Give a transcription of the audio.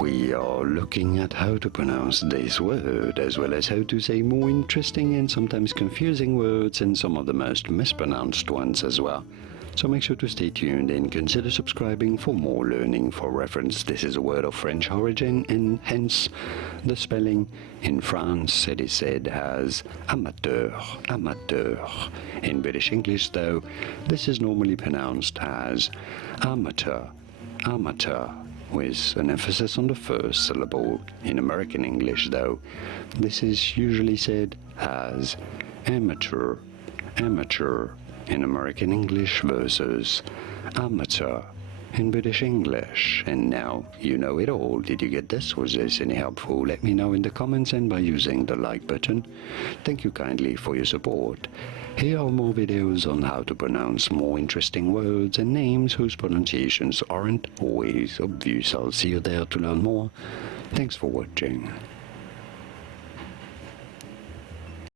We are looking at how to pronounce this word, as well as how to say more interesting and sometimes confusing words and some of the most mispronounced ones as well. So make sure to stay tuned and consider subscribing for more learning. For reference, this is a word of French origin and hence the spelling. In France it is said as amateur, amateur. In British English though, this is normally pronounced as amateur, amateur, with an emphasis on the first syllable. In American English though, this is usually said as amateur, amateur in American English versus amateur in British English. And now you know it all. Did you get this? Was this any helpful? Let me know in the comments and by using the like button. Thank you kindly for your support. Here are more videos on how to pronounce more interesting words and names whose pronunciations aren't always obvious. I'll see you there to learn more. Thanks for watching.